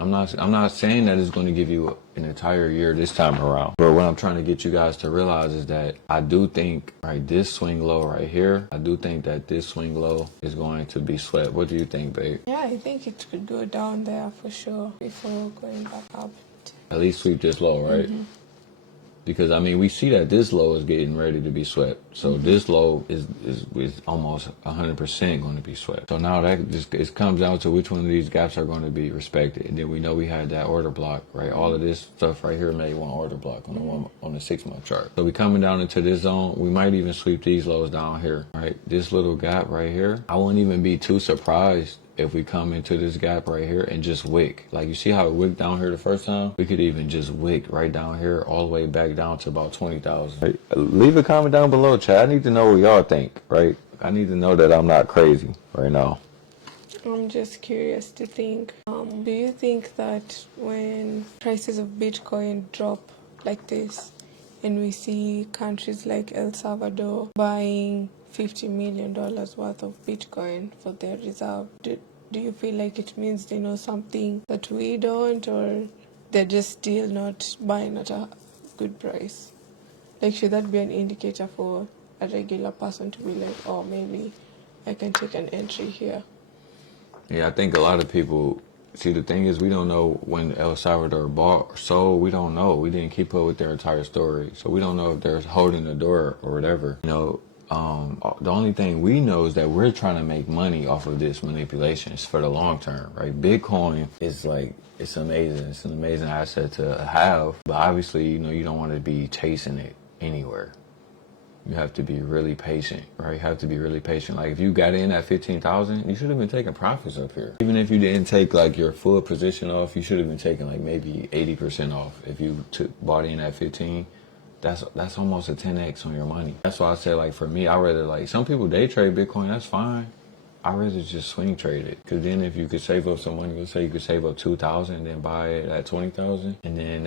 I'm not saying that it's going to give you an entire year this time around. But what I'm trying to get you guys to realize is that I do think, right, this swing low right here, I do think that this swing low is going to be swept. What do you think, babe? Yeah, I think it could go down there for sure before going back up. At least sweep this low, right? Mm-hmm. Because, I mean, we see that this low is getting ready to be swept. So this low is almost 100% going to be swept. So now that just it comes down to which one of these gaps are going to be respected. And then we know we had that order block, right? All of this stuff right here made one order block on the 6-month chart. So we coming down into this zone. We might even sweep these lows down here, right? This little gap right here, I wouldn't even be too surprised if we come into this gap right here and just wick. Like, you see how it wicked down here the first time? We could even just wick right down here all the way back down to about 20,000. Right? Leave a comment down below, chat. I need to know what y'all think, right? I need to know that I'm not crazy right now. I'm just curious to think, do you think that when prices of Bitcoin drop like this, and we see countries like El Salvador buying $50 million worth of Bitcoin for their reserve, do you feel like it means they know something that we don't, or they're just still not buying at a good price? Like, should that be an indicator for a regular person to be like, oh, maybe I can take an entry here? Yeah, I think a lot of people, see, the thing is, we don't know when El Salvador bought or sold. We don't know. We didn't keep up with their entire story. So we don't know if they're holding the door or whatever. You know, the only thing we know is that we're trying to make money off of this manipulation. It's for the long term, right? Bitcoin is like, it's amazing. It's an amazing asset to have. But obviously, you know, you don't want to be chasing it anywhere. You have to be really patient, right? You have to be really patient. Like, if you got in at 15,000, you should have been taking profits up here. Even if you didn't take like your full position off, you should have been taking like maybe 80% off. If you bought in at 15, that's almost a 10x on your money. That's why I said, like, for me, I rather, like, some people day trade Bitcoin, that's fine. I rather just swing trade it. Because then if you could save up some money, let's say you could save up 2,000 and then buy it at 20,000, and then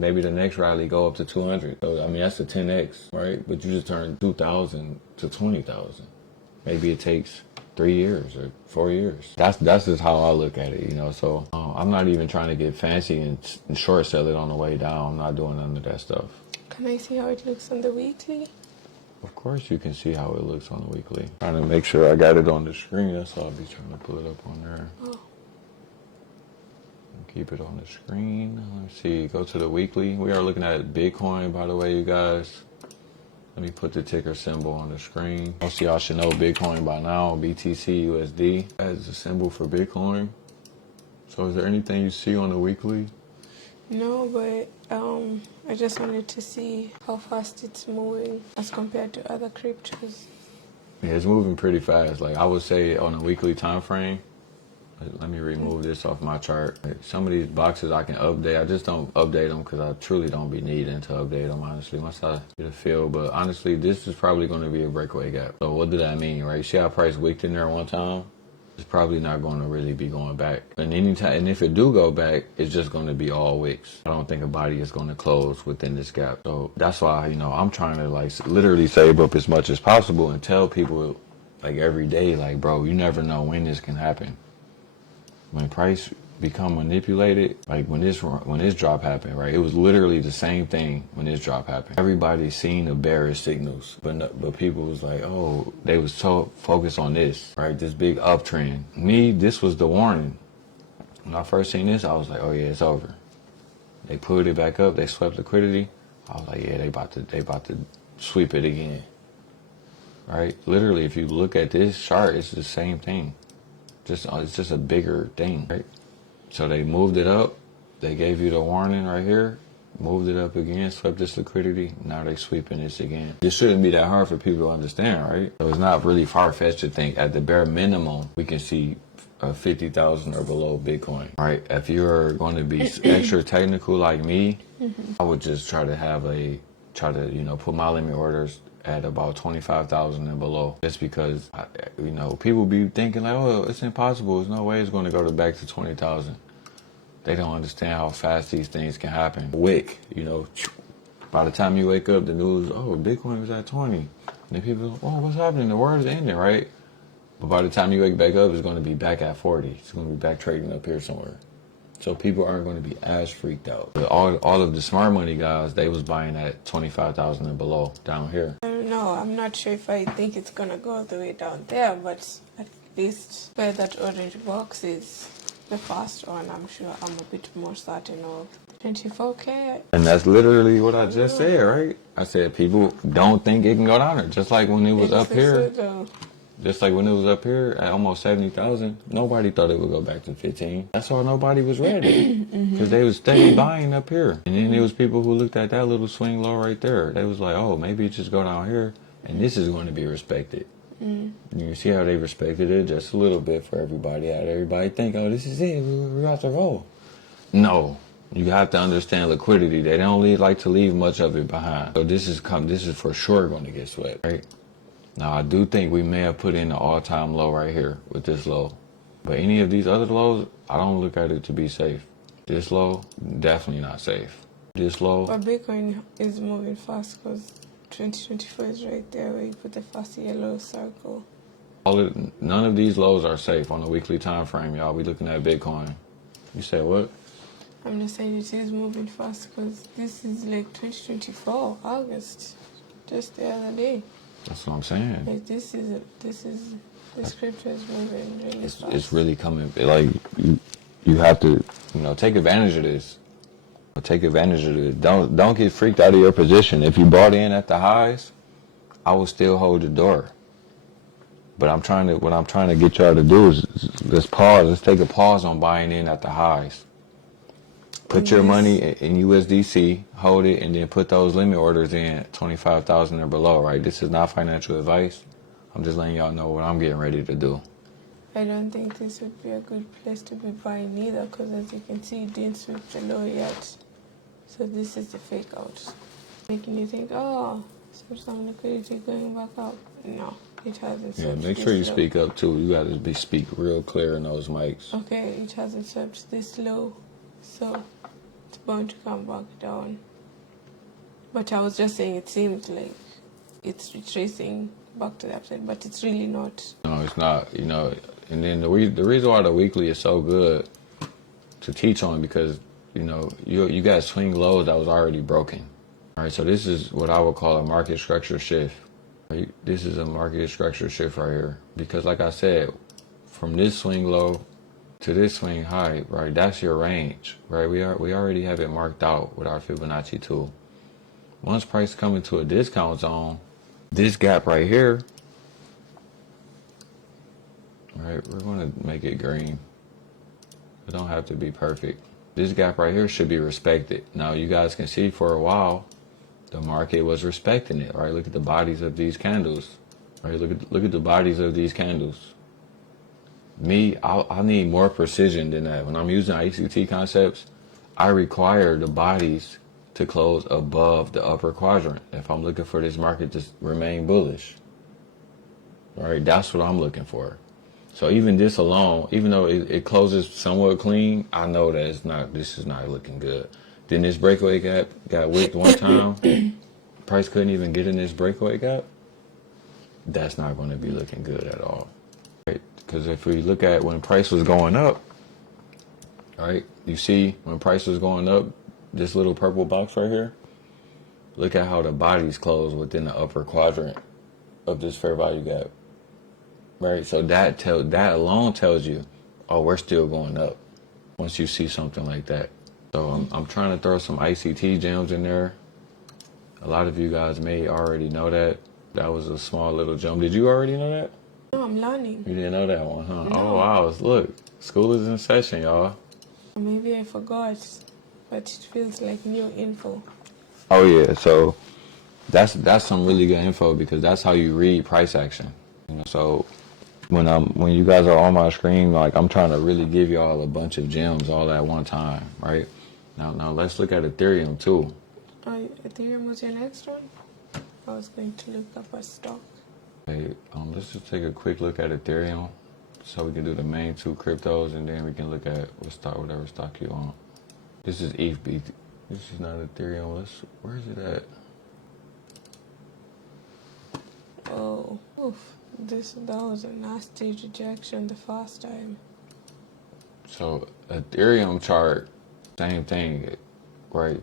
maybe the next rally go up to 200. So I mean, that's a 10x, right? But you just turn 2,000 to 20,000. Maybe it takes 3 years or 4 years. That's just how I look at it, you know. So I'm not even trying to get fancy and short sell it on the way down. I'm not doing none of that stuff. Can I see how it looks on the weekly? Of course you can see how it looks on the weekly. Trying to make sure I got it on the screen. That's all I'll be trying to pull it up on there. Oh. Keep it on the screen. Let's see. Go to the weekly. We are looking at Bitcoin, by the way, you guys. Let me put the ticker symbol on the screen. Most of y'all should know Bitcoin by now. BTC USD as a symbol for Bitcoin. So is there anything you see on the weekly? No, but I just wanted to see how fast it's moving as compared to other cryptos. Yeah, it's moving pretty fast. Like, I would say on a weekly time frame. Let me remove this off my chart. Some of these boxes I can update. I just don't update them because I truly don't be needing to update them, honestly, once I get a feel. But honestly, this is probably going to be a breakaway gap. So what does that mean, right? See how price wicked in there one time? It's probably not going to really be going back. And if it do go back, it's just going to be all wicks. I don't think a body is going to close within this gap. So that's why, you know, I'm trying to, like, literally save up as much as possible and tell people, like, every day, like, bro, you never know when this can happen. When price become manipulated, like when this drop happened, right? It was literally the same thing when this drop happened. Everybody seen the bearish signals, but people was like, oh, they was so focused on this, right? This big uptrend. Me, this was the warning. When I first seen this, I was like, oh yeah, it's over. They pulled it back up. They swept liquidity. I was like, yeah, they about to sweep it again, right? Literally, if you look at this chart, it's the same thing. It's just a bigger thing, right? So they moved it up. They gave you the warning right here. Moved it up again, swept this liquidity. Now they sweeping this again. This shouldn't be that hard for people to understand, right? So it's not really far-fetched to think at the bare minimum, we can see 50,000 or below Bitcoin, right? If you're going to be extra technical like me, I would just try to, you know, put my limit orders at about 25,000 and below, just because, you know, people be thinking like, oh, it's impossible. There's no way it's going to go back to 20,000. They don't understand how fast these things can happen. Wick, you know, by the time you wake up, the news, oh, Bitcoin was at 20. And then people go, oh, what's happening? The world is ending, right? But by the time you wake back up, it's going to be back at 40. It's going to be back trading up here somewhere. So people aren't going to be as freaked out. But all of the smart money guys, they was buying at 25,000 and below down here. I don't know. I'm not sure if I think it's gonna go all the way down there, but at least where that orange box is, the first one, I'm sure I'm a bit more certain of. 24K. And that's literally what I just said, right? I said people don't think it can go down there. Just like when it was up here. Just like when it was up here at almost 70,000, nobody thought it would go back to 15. That's why nobody was ready, because they was steady buying up here. And then there was people who looked at that little swing low right there. They was like, oh, maybe it just go down here, and this is going to be respected. You see how they respected it just a little bit for everybody. Had everybody think, oh, this is it, we're about to roll. No, you have to understand liquidity. They don't like to leave much of it behind. So this is for sure going to get swept, right? Now, I do think we may have put in the all-time low right here with this low. But any of these other lows, I don't look at it to be safe. This low, definitely not safe. This low. But Bitcoin is moving fast because 2024 is right there where you put the first yellow circle. None of these lows are safe on the weekly time frame, y'all. We looking at Bitcoin. You say what? I'm just saying it is moving fast because this is like 2024, August, just the other day. That's what I'm saying. Like this crypto is moving really fast. It's really coming. Like you have to, take advantage of this. Take advantage of it. Don't get freaked out of your position. If you bought in at the highs, I will still hold the door. But what I'm trying to get y'all to do is let's pause. Let's take a pause on buying in at the highs. Put your money in USDC, hold it, and then put those limit orders in at 25,000 or below, right? This is not financial advice. I'm just letting y'all know what I'm getting ready to do. I don't think this would be a good place to be buying either, because as you can see, it didn't sweep the low yet. So this is the fake out. Making you think, oh, so some liquidity going back up. No, it hasn't. Yeah, make sure you speak up too. You got to speak real clear in those mics. Okay, it hasn't swept this low, so it's bound to come back down. But I was just saying it seems like it's retracing back to the upside, but it's really not. No, it's not, And then the reason why the weekly is so good to teach on, because, you got swing lows that was already broken. All right, so this is what I would call a market structure shift. Right? This is a market structure shift right here. Because like I said, from this swing low to this swing high, right, that's your range, right? We already have it marked out with our Fibonacci tool. Once price come into a discount zone, this gap right here, right, we're going to make it green. It don't have to be perfect. This gap right here should be respected. Now you guys can see for a while, the market was respecting it, right? Look at the bodies of these candles, right? Look at the bodies of these candles. I need more precision than that. When I'm using ICT concepts, I require the bodies to close above the upper quadrant if I'm looking for this market to remain bullish. All right, that's what I'm looking for. So even this alone, even though it closes somewhat clean, I know that this is not looking good. Then this breakaway gap got wicked one time. Price couldn't even get in this breakaway gap. That's not going to be looking good at all. Right? Because if we look at when price was going up, right? You see when price was going up, this little purple box right here, look at how the bodies close within the upper quadrant of this fair value gap, right? So that alone tells you, oh, we're still going up once you see something like that. So I'm trying to throw some ICT gems in there. A lot of you guys may already know that. That was a small little gem. Did you already know that? No, I'm learning. You didn't know that one, huh? No. Oh, wow. Look, school is in session, y'all. Maybe I forgot, but it feels like new info. Oh yeah, so that's some really good info, because that's how you read price action. So when you guys are on my screen, like I'm trying to really give y'all a bunch of gems all at one time, right? Now let's look at Ethereum too. Ethereum was your next one? I was going to look up a stock. Hey, let's just take a quick look at Ethereum, so we can do the main two cryptos, and then we can look at whatever stock you want. This is ETH. This is not Ethereum. Where is it at? Oh, oof. That was a nasty rejection the first time. So Ethereum chart, same thing, right?